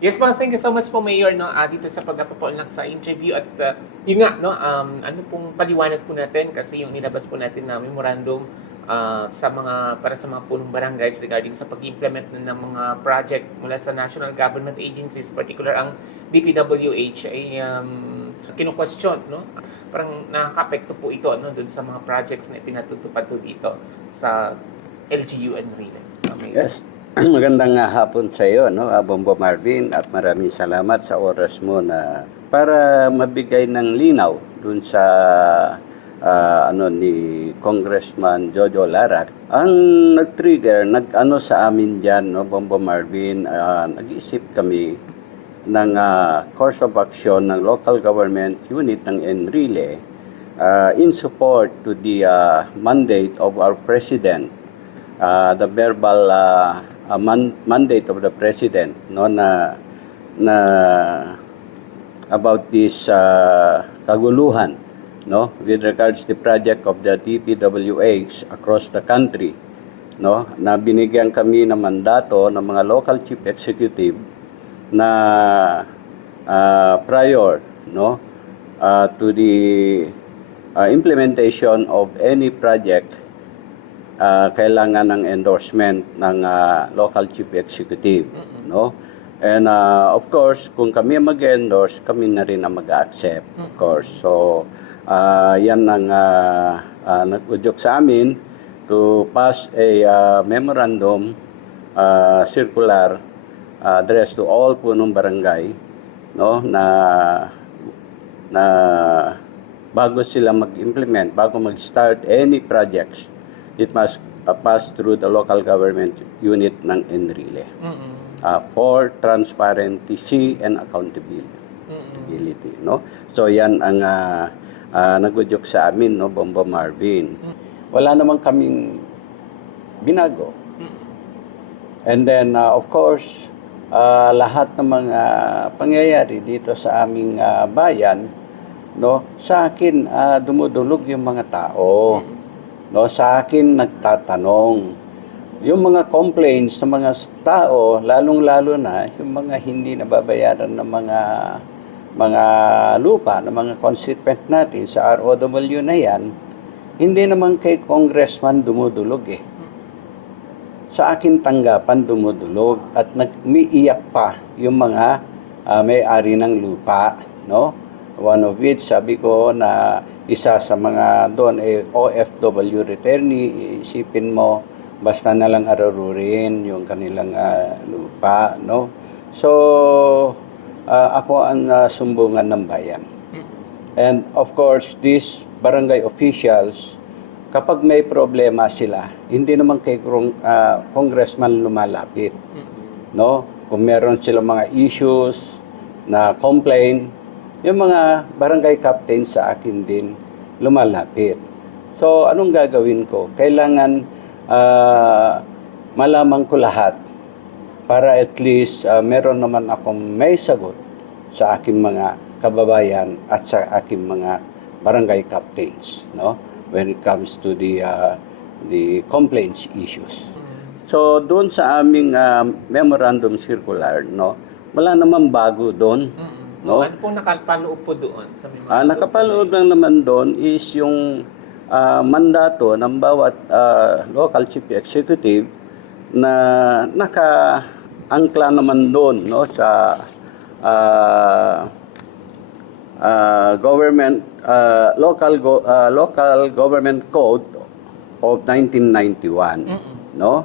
Yes, ma'am. Thank you so much po, Mayor, no, ah, dito sa pagpapaunak sa interview. At ah, yun nga, no, um, ano pong paliwanag po natin kasi yung nilabas po natin na memorandum ah, sa mga, para sa mga punong barangays regarding sa pag-implement na ng mga project mula sa national government agencies, particular ang DPWH ay um, kinu-question, no? Parang nakaka-apekto po ito, no, dun sa mga projects na ipinatutupad po dito sa LGU and RILE. Mayor. Yes. Magandang ah, hapon sa iyo, no, ah, Bombo Marvin, at maraming salamat sa oras mo na para mabigay ng linaw dun sa ah, ano ni Congressman Jojo Lara. Ang nag-trigger, nag-ano sa amin diyan, no, Bombo Marvin, ah, nag-isip kami ng ah, course of action ng local government unit ng Enrile ah, in support to the ah, mandate of our president uh, the verbal uh, uh, man- mandate of the president no na na about this uh, kaguluhan no with regards to the project of the DPWH across the country no na binigyan kami ng mandato ng mga local chief executive na uh, prior no uh, to the uh, implementation of any project uh, kailangan ng endorsement ng uh, local chief executive no? And uh, of course kung kami mag-endorse kami na rin ang mag-accept of course. So uh, yan ang uh, uh, nag-udyok sa amin to pass a uh, memorandum uh, circular uh, addressed to all punong barangay no? Na na bago sila mag-implement, bago mag-start any projects, it must uh, pass through the local government unit ng Enrile Mm-mm. uh, for transparency and accountability. Mm-mm. no? So yan ang uh, uh, nagudyok sa amin, no, Bombo Marvin. Wala naman kaming binago. And then, uh, of course, uh, lahat ng mga pangyayari dito sa aming uh, bayan, no, sa akin uh, dumudulog yung mga tao. No, sa akin nagtatanong. Yung mga complaints ng mga tao, lalong-lalo na yung mga hindi nababayaran ng mga mga lupa, ng mga constituent natin sa ROW na yan, hindi naman kay congressman dumudulog eh sa akin tanggapan dumudulog at nagmiiyak pa yung mga ah, may-ari ng lupa, no? One of which, sabi ko na isa sa mga doon ay OFW returnee, isipin mo, basta na lang ararurin yung kanilang ah, lupa, no? So, ah, ako ang ah, sumbungan ng bayan. And of course, these barangay officials, kapag may problema sila, hindi naman kay ah, congressman lumalapit. No? Kung meron silang mga issues na complain, yung mga barangay captain sa akin din lumalapit. So, anong gagawin ko? Kailangan ah, malaman ko lahat para at least ah, meron naman akong may sagot sa aking mga kababayan at sa aking mga barangay captains, no? When it comes to the uh, the complaints issues. So doon sa aming uh, memorandum circular, no? Wala naman bago doon. Mm-mm. No? Ano pong nakapaloob po doon sa mga Ah, nakapaloob lang naman doon is yung ah, mandato ng bawat ah, local chief executive na naka-angkla naman doon no sa ah, ah, government ah, local go- ah, local government code of 1991 Mm-mm. no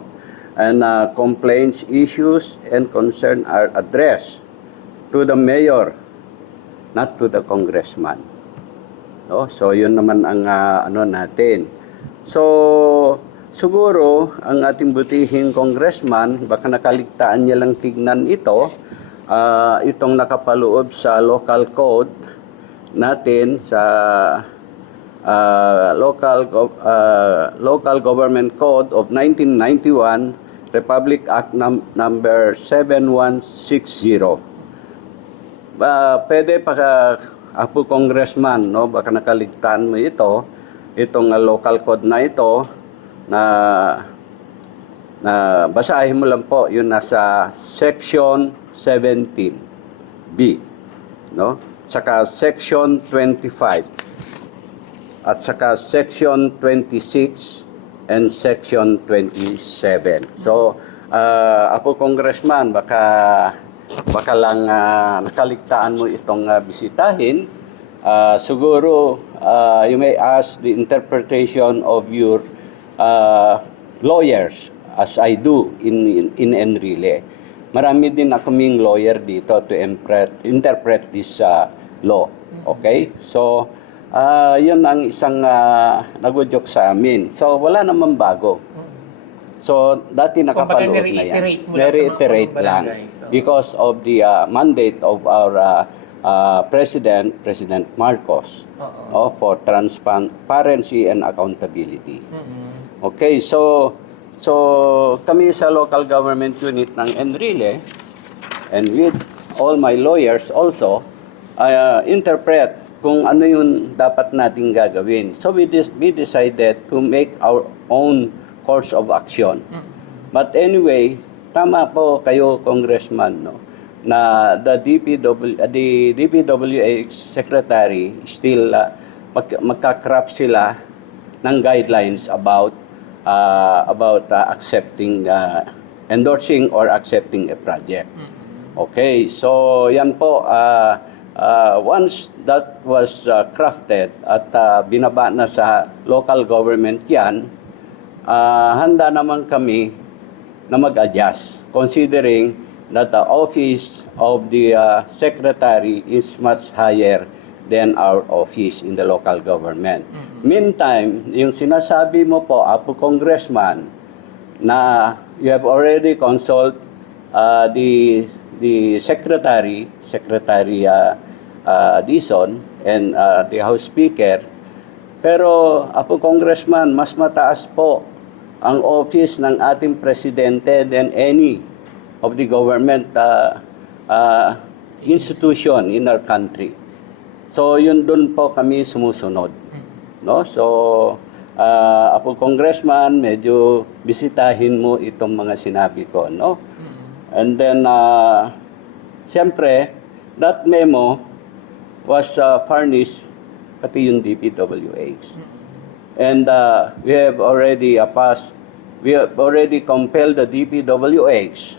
and uh, complaints issues and concern are addressed to the mayor not to the congressman. No? So yun naman ang ah, ano natin. So siguro ang ating butihing congressman baka nakaligtaan niya lang tignan ito ah, itong nakapaloob sa local code natin sa uh, local uh, local government code of 1991 Republic Act num- number 7160 ba pwede pa Apo Congressman no baka nakaligtaan mo ito itong uh, local code na ito na Na basahin mo lang po, yun nasa section 17B, no? Saka section 25 at saka section 26 and section 27. So, uh, ako congressman, baka baka lang ah, nakaligtaan mo itong ah, bisitahin. Ah, siguro, ah, you may ask the interpretation of your ah, lawyers as I do in, in, in Enrile. Marami din ako kaming lawyer dito to interpret, interpret this ah, law. Okay? So, ah yun ang isang uh, nagudyok sa amin. So, wala naman bago. So, dati nakapanood na yan. nire-reiterate mo lang. So- Because of the ah, mandate of our ah, ah, President, President Marcos, Oo. oh, for transparency and accountability. Mm-mm. Okay, so so kami sa local government unit ng Enrile and with all my lawyers also uh, interpret kung ano yung dapat nating gagawin. So we, des- we decided to make our own course of action. Mm-mm. But anyway, tama po kayo congressman no na the DPW uh, the DPWH secretary still uh, mag, magka-craft sila ng guidelines about uh, about uh, accepting uh, endorsing or accepting a project. Mm-mm. Okay, so yan po, uh, uh, once that was uh, crafted at uh, binaba na sa local government yan, uh, handa naman kami na mag-adjust considering that the office of the uh, secretary is much higher than our office in the local government. Mm-mm. Meantime, yung sinasabi mo po, Apo Congressman, na you have already consult uh, the the secretary, Secretary uh, uh, Dison, and uh, the House Speaker. Pero, Apo Congressman, mas mataas po ang office ng ating presidente than any of the government uh, uh, institution in our country. So, yun doon po kami sumusunod Mm-mm. no? So, ah, ako congressman, medyo bisitahin mo itong mga sinabi ko, no? Mm-mm. And then, uh, siyempre, that memo was uh, furnished pati yung DPWH. And uh, we have already uh, passed, we have already compelled the DPWH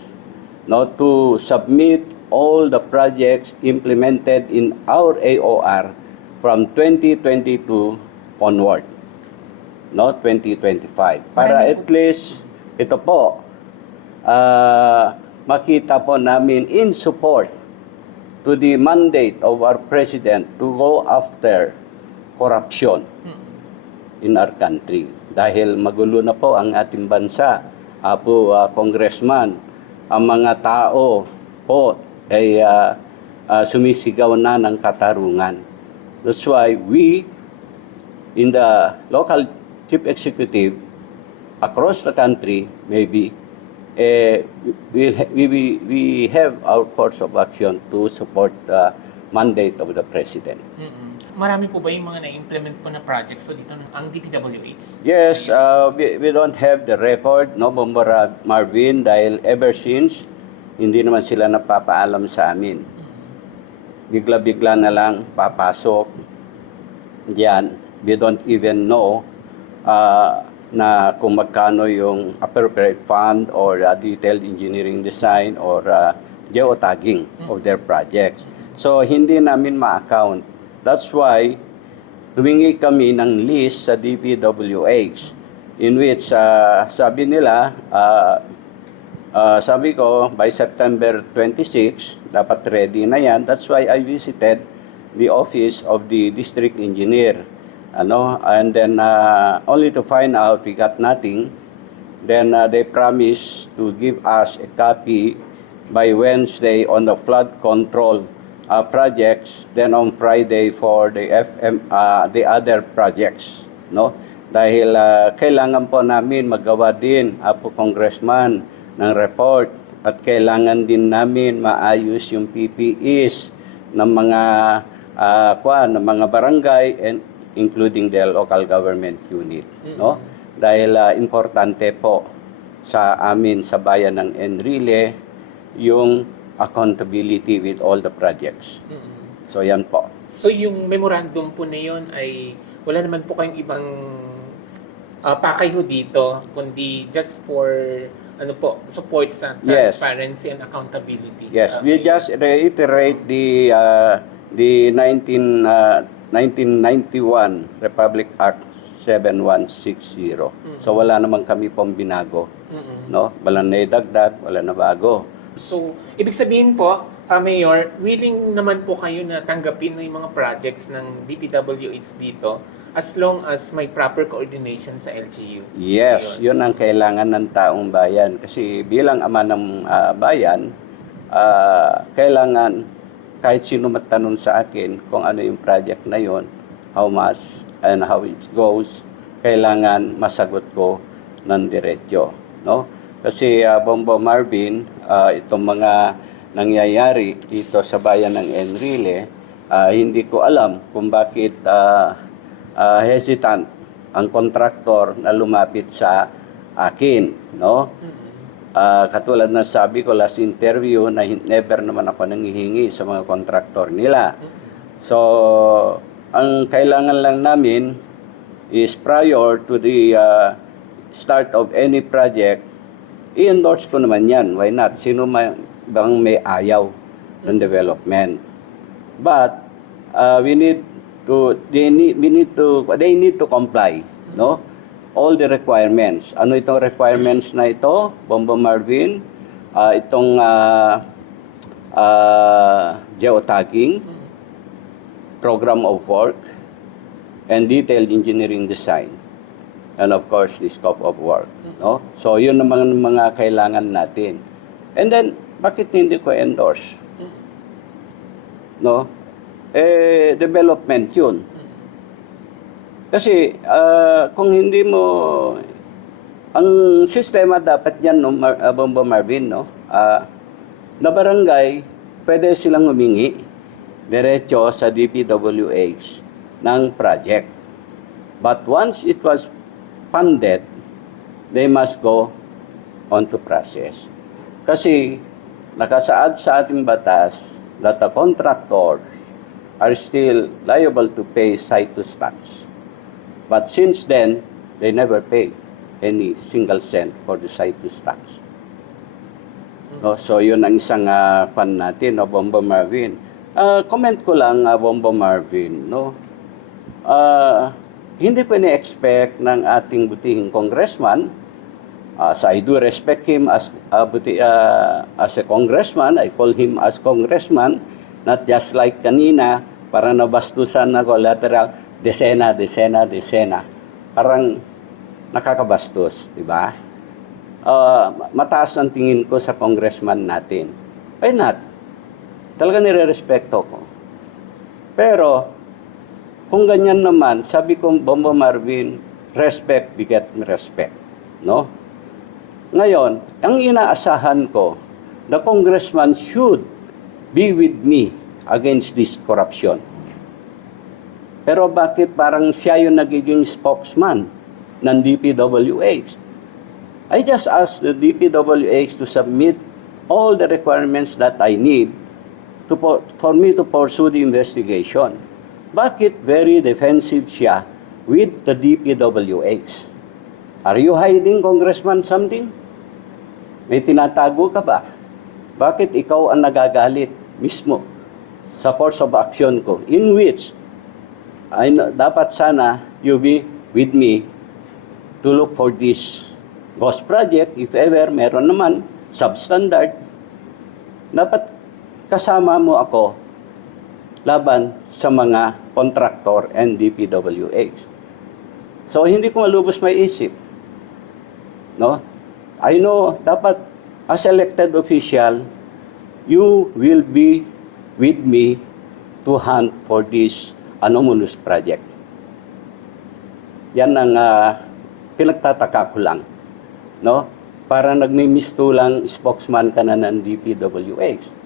no, to submit all the projects implemented in our AOR from 2022 onward. No, 2025. Para at least, ito po, ah, makita po namin in support to the mandate of our President to go after corruption Mm-mm. In our country. Dahil magulo na po ang ating bansa. Apo, ah, congressman, ang mga tao po ay ah, ah, sumisigaw na ng katarungan. That's why we, in the local chief executive, across the country, maybe, eh, we, we, we, have our course of action to support the mandate of the President. Mm-mm. Marami po ba yung mga na-implement po na projects so dito ang DPWH? Yes, uh, we, we don't have the record, no, Bombara Marvin, dahil ever since, hindi naman sila napapaalam sa amin. Mm-mm. Bigla-bigla na lang papasok. Yan, we don't even know uh, na kung magkano yung appropriate fund or uh, detailed engineering design or uh, geotagging of their projects. So, hindi namin ma-account. That's why, humingi kami ng list sa DPWH in which uh, sabi nila, uh, uh, sabi ko, by September 26, dapat ready na yan. That's why I visited the office of the district engineer. Ano, and then uh, only to find out we got nothing. Then uh, they promised to give us a copy by Wednesday on the flood control uh, projects, then on Friday for the FM uh, the other projects, no? Dahil uh, kailangan po namin magawa din apo congressman ng report at kailangan din namin maayos yung PPEs ng mga uh, kwan, ng mga barangay and including the local government unit, no? Dahil uh, importante po sa amin sa bayan ng Enrile yung accountability with all the projects. Mm-mm. So yan po. So yung memorandum po na yun ay wala naman po kayong ibang uh, pakay ho dito, kundi just for ano po, support sa Yes. transparency and accountability. Yes, Uh, we just reiterate the uh, the 19 uh, 1991 Republic Act 7160. So wala naman kami pong binago, Mm-mm. no? Wala na idagdag, wala na bago. So, ibig sabihin po, ah, Mayor, willing naman po kayo na tanggapin yung mga projects ng DPWH dito as long as may proper coordination sa LGU. Yes, yun ang kailangan ng taong bayan kasi bilang ama ng ah, bayan, ah, kailangan kahit sino matanong sa akin kung ano yung project na yon, how much and how it goes, kailangan masagot ko ng diretso, no? Kasi ah, Bombo Marvin, ah, itong mga nangyayari dito sa bayan ng Enrile, ah, hindi ko alam kung bakit ah, ah, hesitant ang kontraktor na lumapit sa akin, no? Ah, katulad na sabi ko last interview na never naman ako nangihingi sa mga kontraktor nila. Mm-mm. So, ang kailangan lang namin is prior to the ah, start of any project, i-endorse ko naman yan. Why not? Sino man bang may ayaw ng development? But uh, we need to they need we need to they need to comply, no? All the requirements. Ano itong requirements na ito? Bombo Marvin, ah, itong ah, ah, geotagging, Mm-mm. program of work, and detailed engineering design. And of course, the scope of work. No? So, yun ang mga, mga kailangan natin. And then, bakit hindi ko endorse? No? Eh, development yun. Kasi, ah, kung hindi mo, ang sistema dapat yan, no, Mar- ah, Bombo Marvin, no? Ah, na barangay, pwede silang humingi diretso sa DPWH ng project. But once it was funded, they must go on to process. Kasi nakasaad sa ating batas that the contractors are still liable to pay situs tax. But since then, they never pay any single cent for the situs tax. No, so yun ang isang uh, fan natin, no, Bombo Marvin. Ah, comment ko lang, ah, Bombo Marvin, no? Ah, hindi ko ni-expect ng ating butihing congressman, as I do respect him as, ah, buti, ah, as a congressman, I call him as congressman, not just like kanina, para nabastusan na collateral, desena, desena, desena. Parang nakakabastos, di ba? Ah, mataas ang tingin ko sa congressman natin. Why not? Talaga nire-respeto ko. Pero, kung ganyan naman, sabi ko, Bombo Marvin, respect beget respect. No? Ngayon, ang inaasahan ko, the congressman should be with me against this corruption. Pero bakit parang siya yung nagiging spokesman ng DPWH? I just asked the DPWH to submit all the requirements that I need to for me to pursue the investigation. Bakit very defensive siya with the DPWH? Are you hiding, Congressman, something? May tinatago ka ba? Bakit ikaw ang nagagalit mismo sa course of action ko in which I dapat sana you be with me to look for this ghost project if ever meron naman substandard dapat kasama mo ako laban sa mga contractor and DPWH. So hindi ko malubos may isip. No? I know dapat as elected official you will be with me to hunt for this anomalous project. Yan ang ah, pinagtataka ko lang. No? Para nagmimistulang spokesman ka na ng DPWH.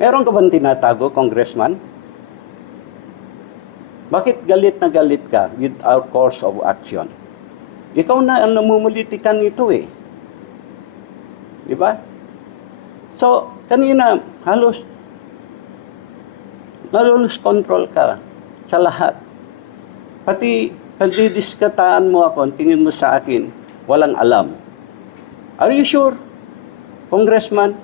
Meron ka bang tinatago, Congressman? Bakit galit na galit ka with our course of action? Ikaw na ang namumulitikan nito eh. Di ba? So, kanina, halos nalulus control ka sa lahat. Pati pagdidiskataan mo ako, tingin mo sa akin, walang alam. Are you sure, Congressman?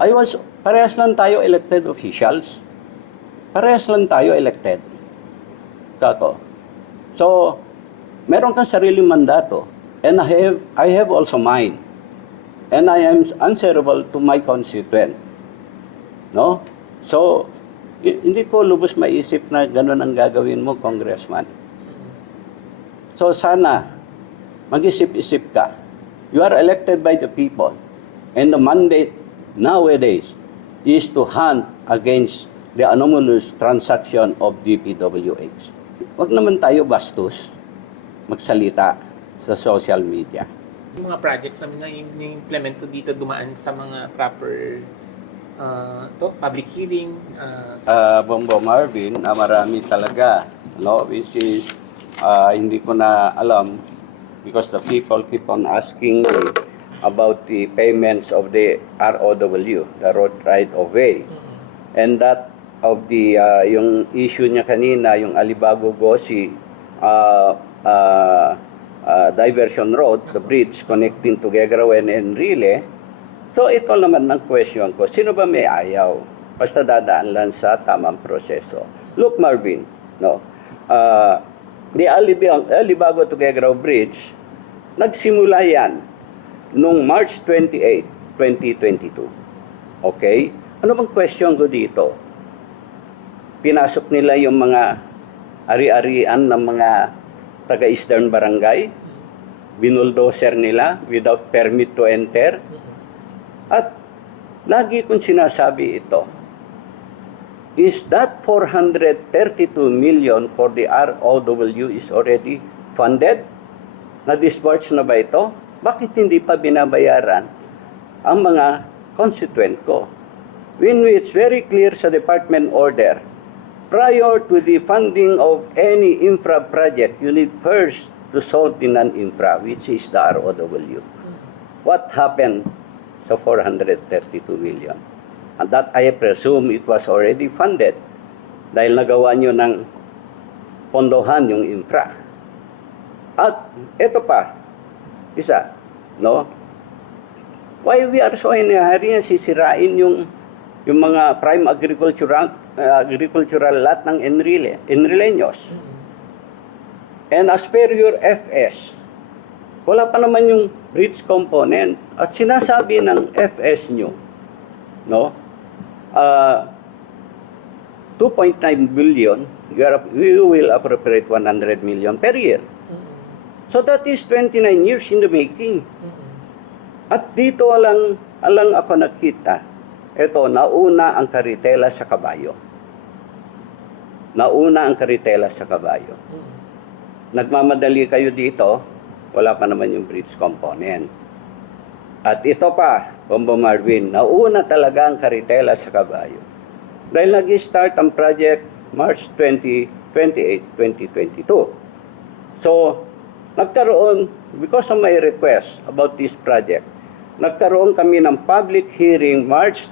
I was, parehas lang tayo elected officials. Parehas lang tayo elected. Kako. So, meron kang sariling mandato. And I have, I have also mine. And I am answerable to my constituent. No? So, hi- hindi ko lubos maisip na ganun ang gagawin mo, Congressman. So, sana, mag-isip-isip ka. You are elected by the people. And the mandate nowadays is to hunt against the anomalous transaction of DPWH. Huwag naman tayo bastos magsalita sa social media. Yung mga projects namin na implemento dito dumaan sa mga proper uh, to, public hearing. Uh, sa- uh, Bombo Marvin na marami talaga, no? Which is, uh, hindi ko na alam because the people keep on asking me about the payments of the ROW, the Road Right of Way. Mm-mm. And that of the, uh, yung issue niya kanina, yung Alibago Gosi uh, uh, uh, diversion road, the bridge connecting to Gegrawen and Rile. So ito naman ng question ko, sino ba may ayaw? Basta dadaan lang sa tamang proseso. Look Marvin, no. Uh, the Alibago, Alibago to Gegrao Bridge, nagsimula yan nung March 28, 2022. Okay? Ano bang question ko dito? Pinasok nila yung mga ari-arian ng mga taga-Eastern Barangay, binuldoser nila without permit to enter, at lagi kong sinasabi ito, is that 432 million for the ROW is already funded? Na-disburse na ba ito? Bakit hindi pa binabayaran ang mga constituent ko? When it's very clear sa department order, prior to the funding of any infra project, you need first to solve the non-infra, which is the ROW what happened sa 432 million? And that I presume it was already funded dahil nagawa nyo ng pondohan yung infra. At ito pa, isa, no? Why we are so in a na sisirain yung yung mga prime agricultural uh, agricultural lot ng Enrile, Enrileños. And as per your FS, wala pa naman yung bridge component. At sinasabi ng FS nyo, no, uh, 2.9 billion, you, are, you will appropriate 100 million per year. So that is 29 years in the making. At dito lang, alang ako nakita, ito, nauna ang karitela sa kabayo. Nauna ang karitela sa kabayo. Nagmamadali kayo dito, wala pa naman yung bridge component. At ito pa, Bombo Marvin, nauna talaga ang karitela sa kabayo. Dahil nag-start ang project March 20, 28, 2022. So, nagkaroon, because of my request about this project, nagkaroon kami ng public hearing March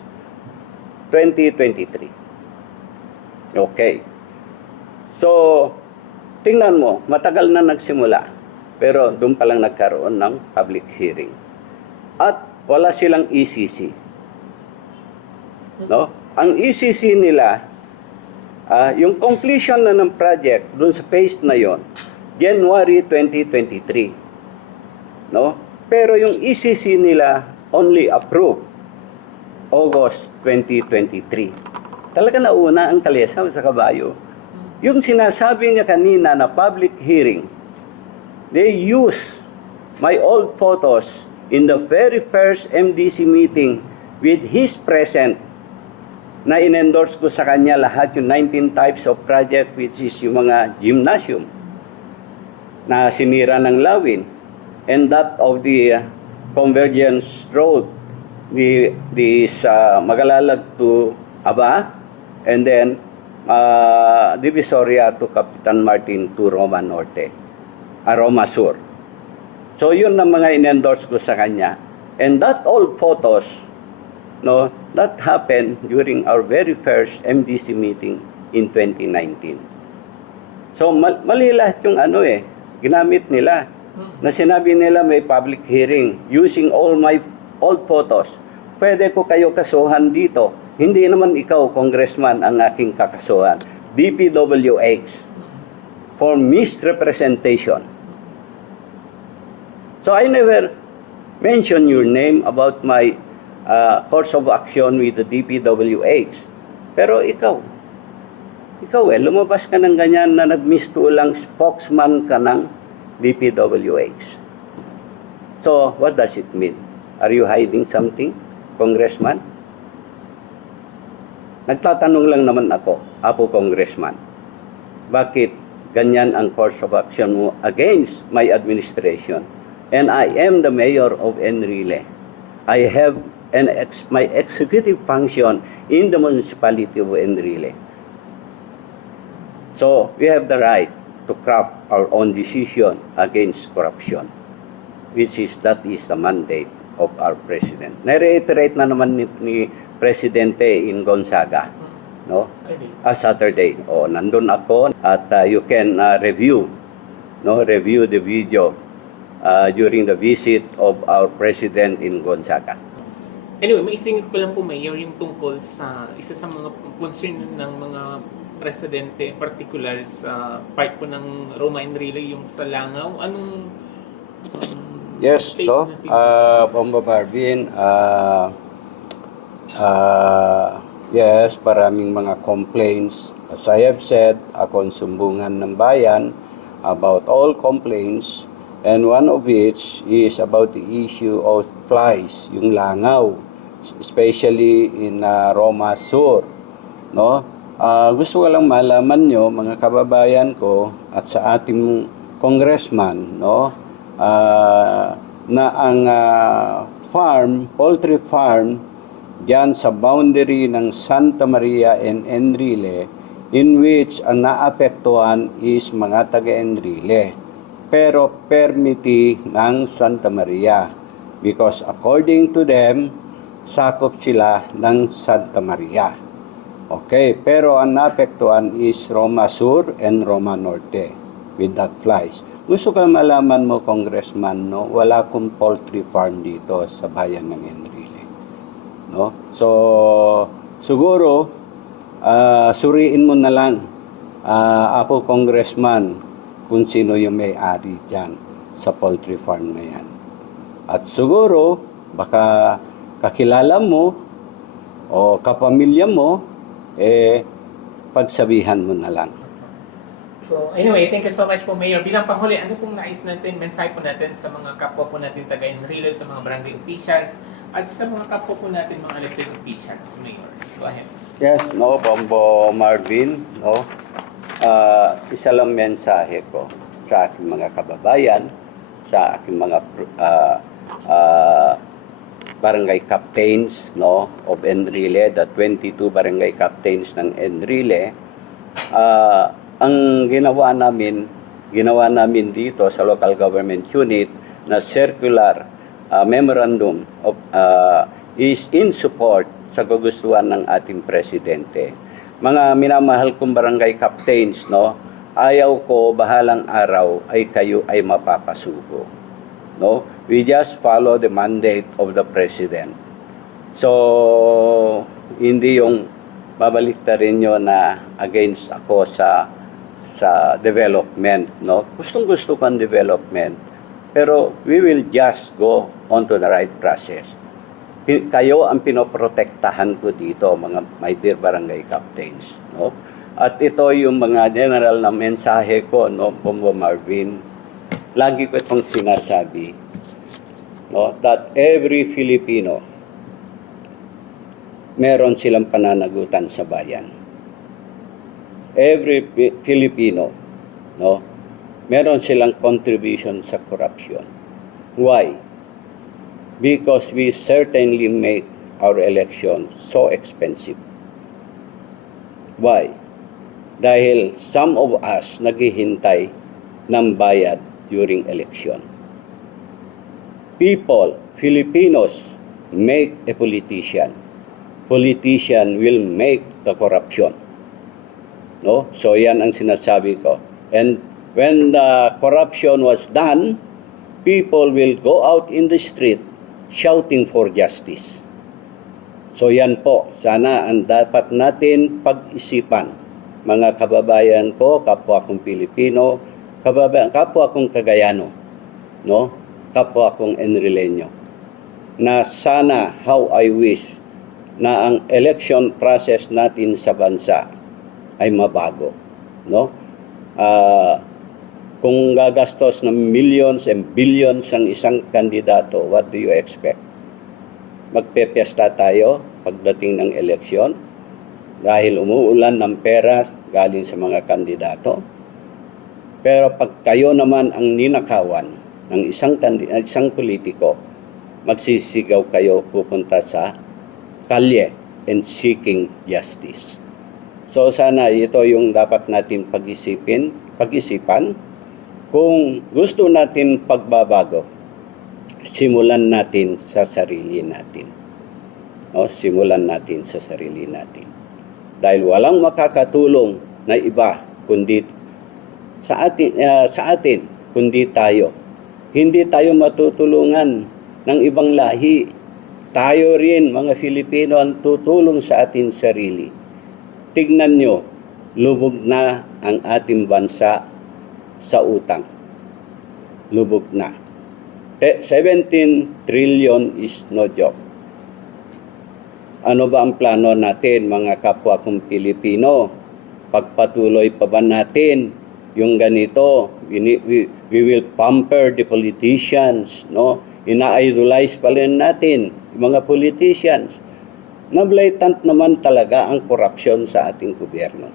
2023. Okay. So, tingnan mo, matagal na nagsimula. Pero doon pa lang nagkaroon ng public hearing. At wala silang ECC. No? Ang ECC nila, ah, yung completion na ng project doon sa phase na yon, January 2023. No? Pero yung ECC nila only approved August 2023. Talaga nauna ang kalesa sa kabayo. Yung sinasabi niya kanina na public hearing, they use my old photos in the very first MDC meeting with his present na in-endorse ko sa kanya lahat yung 19 types of project which is yung mga gymnasium na sinira ng lawin and that of the uh, convergence road the the sa Magalalag to Aba and then uh, Divisoria to Capitan Martin to Roma Norte, ah, Roma Sur. So yun ang mga in-endorse ko sa kanya. And that old photos, no, that happened during our very first MDC meeting in 2019. So mal- mali lahat yung ano eh, ginamit nila. Na sinabi nila may public hearing using all my old photos. Pwede ko kayo kasuhan dito. Hindi naman ikaw, congressman, ang aking kakasuhan. DPWH for misrepresentation. So I never mention your name about my uh, course of action with the DPWH. Pero ikaw, ikaw eh, lumabas ka ng ganyan na nagmistulang spokesman ka ng DPWH. So, what does it mean? Are you hiding something, Congressman? Nagtatanong lang naman ako, Apo Congressman, bakit ganyan ang course of action mo against my administration? And I am the mayor of Enrile. I have an ex- my executive function in the municipality of Enrile. So, we have the right to craft our own decision against corruption, which is that is the mandate of our president. Na-reiterate na naman ni, ni Presidente in Gonzaga, no? Ah, Saturday. O, nandun ako at uh, you can uh, review, no? Review the video uh, during the visit of our president in Gonzaga. Anyway, maisingit ko lang po, Mayor, yung tungkol sa isa sa mga concern ng mga presidente, particular sa part po ng Roma Enrile, yung sa Langaw. Anong um, Yes, no. Uh, Bomba Marvin, uh, uh, yes, maraming mga complaints. As I have said, ako ang sumbungan ng bayan about all complaints and one of which is about the issue of flies, yung langaw, especially in uh, Roma Sur, no? Ah, gusto ko lang malaman nyo, mga kababayan ko, at sa ating congressman, no? Ah, na ang ah, farm, poultry farm, diyan sa boundary ng Santa Maria and Enrile, in which ang naapektuhan is mga taga-Enrile. Pero permiti ng Santa Maria. Because according to them, sakop sila ng Santa Maria. Okay, pero ang naapektuhan is Roma Sur and Roma Norte with that flies. Gusto ko malaman mo, Congressman, no? Wala akong poultry farm dito sa bayan ng Enrile. No? So, siguro, ah, suriin mo na lang, ah, ako, Congressman, kung sino yung may-ari dyan sa poultry farm na yan. At siguro, baka kakilala mo o kapamilya mo, eh, pagsabihan mo na lang. So, anyway, thank you so much po, Mayor. Bilang panghuli, ano pong nais natin, mensahe po natin sa mga kapwa po natin taga Enrile, sa mga barangay officials, at sa mga kapwa po natin mga elected officials, Mayor. Go ahead. Yes, no, Bombo Marvin, no. Ah, isa lang mensahe ko sa aking mga kababayan, sa aking mga ah, ah, barangay captains, no, of Enrile, the 22 barangay captains ng Enrile. Ah, ang ginawa namin, ginawa namin dito sa local government unit na circular ah, memorandum of ah, is in support sa kagustuhan ng ating presidente. Mga minamahal kong barangay captains, no, ayaw ko bahalang araw ay kayo ay mapapasuko. No? We just follow the mandate of the president. So, hindi yung babalik na rin nyo na against ako sa sa development, no? Gustong gusto ko ang development, pero we will just go on to the right process. Kayo ang pinoprotektahan ko dito, mga my dear barangay captains, no? At ito yung mga general na mensahe ko, no, Bombo Marvin. Lagi ko itong sinasabi, no, that every Filipino meron silang pananagutan sa bayan every Pi- Filipino, no, meron silang contribution sa corruption. Why? Because we certainly make our election so expensive. Why? Dahil some of us naghihintay ng bayad during election. People Filipinos make a politician. Politician will make the corruption. No? So yan ang sinasabi ko. And when the corruption was done, people will go out in the street shouting for justice. So yan po, sana ang dapat natin pag-isipan. Mga kababayan ko, kapwa kong Pilipino, kababayan, kapwa kong Kagayano, no? kapwa kong Enrileño, na sana, how I wish, na ang election process natin sa bansa ay mabago. No? Ah, kung gagastos ng millions and billions ang isang kandidato, what do you expect? Magpepiesta tayo pagdating ng eleksyon dahil umuulan ng pera galing sa mga kandidato. Pero pag kayo naman ang ninakawan ng isang, kandi- isang politiko, magsisigaw kayo pupunta sa kalye and seeking justice. So sana ito yung dapat natin pag-isipin, pag-isipan. Kung gusto natin pagbabago, simulan natin sa sarili natin. No, simulan natin sa sarili natin. Dahil walang makakatulong na iba kundi sa atin ah, sa atin kundi tayo. Hindi tayo matutulungan ng ibang lahi. Tayo rin mga Filipino ang tutulong sa atin sarili. Tignan nyo, lubog na ang ating bansa sa utang. Lubog na. Te- 17 trillion is no joke. Ano ba ang plano natin mga kapwa kong Pilipino? Pagpatuloy pa ba natin yung ganito? We, we, we will pamper the politicians, no? Ina-idolize pa rin natin yung mga politicians. Na blatant naman talaga ang korupsyon sa ating gobyerno.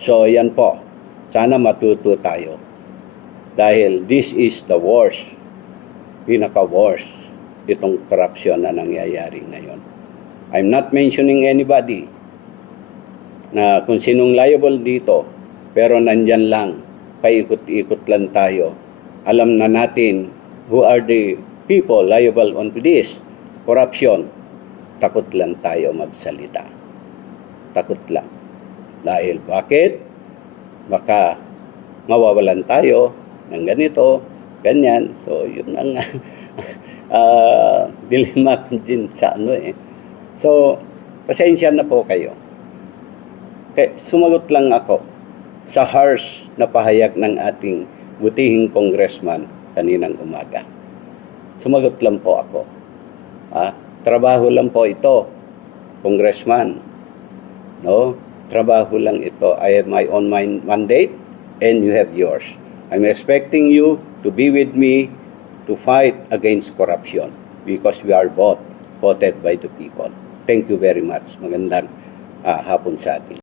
So, yan po. Sana matuto tayo. Dahil this is the worst, pinaka-worst, itong korupsyon na nangyayari ngayon. I'm not mentioning anybody na kung sinong liable dito, pero nandyan lang, paikot-ikot lang tayo. Alam na natin who are the people liable onto this corruption. Takot lang tayo magsalita. Takot lang. Dahil bakit? Baka mawawalan tayo ng ganito, ganyan. So, yun ang ah, dilemma din sa ano eh. So, pasensya na po kayo. Eh, sumagot lang ako sa harsh na pahayag ng ating butihing congressman kaninang umaga. Sumagot lang po ako. Ah, trabaho lang po ito, congressman. No? Trabaho lang ito. I have my own mandate and you have yours. I'm expecting you to be with me to fight against corruption because we are both voted by the people. Thank you very much. Magandang ah, hapon sa atin.